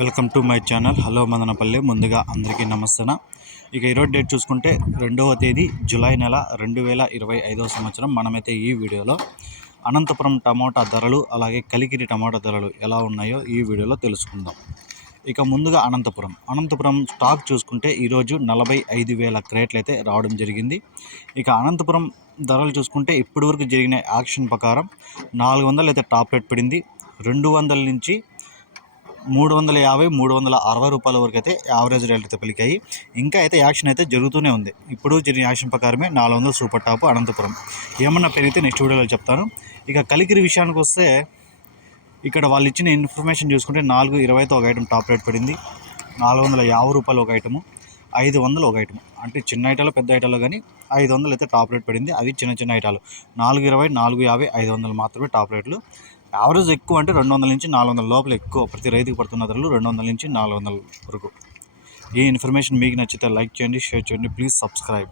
Welcome to my channel. Hello Madanapalli. ముందుగా అందరికీ నమస్తే ఇక ఈరోజు డేట్ చూసుకుంటే రెండవ తేదీ జూలై నెల రెండు వేల ఇరవై ఐదవ సంవత్సరం. మనమైతే ఈ వీడియోలో అనంతపురం టమోటా ధరలు అలాగే కలికిరి టమోటా ధరలు ఎలా ఉన్నాయో ఈ వీడియోలో తెలుసుకుందాం. ఇక ముందుగా అనంతపురం. అనంతపురం స్టాక్ చూసుకుంటే ఈరోజు నలభై ఐదు వేల క్రేట్లు అయితే రావడం జరిగింది. ఇక అనంతపురం ధరలు చూసుకుంటే ఇప్పటివరకు జరిగిన యాక్షన్ ప్రకారం నాలుగు వందలు అయితే టాప్ రేట్ పడింది. రెండు వందల నుంచి మూడు వందల యాభై మూడు వందల అరవై రూపాయల వరకు అయితే యావరేజ్ రేట్లు అయితే పలికాయి. ఇంకా అయితే యాక్షన్ అయితే జరుగుతూనే ఉంది. ఇప్పుడు జరిగిన యాక్షన్ ప్రకారమే నాలుగు వందల సూపర్ టాప్ అనంతపురం. ఏమన్నా పెరిగితే నెక్స్ట్ వీడియోలో చెప్తాను. ఇక కలికిరి విషయానికి వస్తే ఇక్కడ వాళ్ళు ఇచ్చిన ఇన్ఫర్మేషన్ చూసుకుంటే నాలుగు ఇరవైతో ఒక ఐటమ్ టాప్ రేట్ పడింది. నాలుగు వందల యాభై రూపాయలు ఒక ఐటము ఐదు వందలు ఒక ఐటమ్ అంటే చిన్న ఐటాలు పెద్ద ఐటాలు కానీ ఐదు వందలు అయితే టాప్ రేట్ పడింది. అవి చిన్న చిన్న ఐటాలు. నాలుగు ఇరవై నాలుగు యాభై ఐదు వందలు మాత్రమే టాప్ రేట్లు యావరేజ్ ఎక్కువ అంటే రెండు వందల నుంచి నాలుగు వందల లోపల ఎక్కువ ప్రతి రైతుకు పడుతున్న ధరలు రెండు వందల నుంచి నాలుగు వందల వరకు. ఈ ఇన్ఫర్మేషన్ మీకు నచ్చితే లైక్ చేయండి షేర్ చేయండి. Please subscribe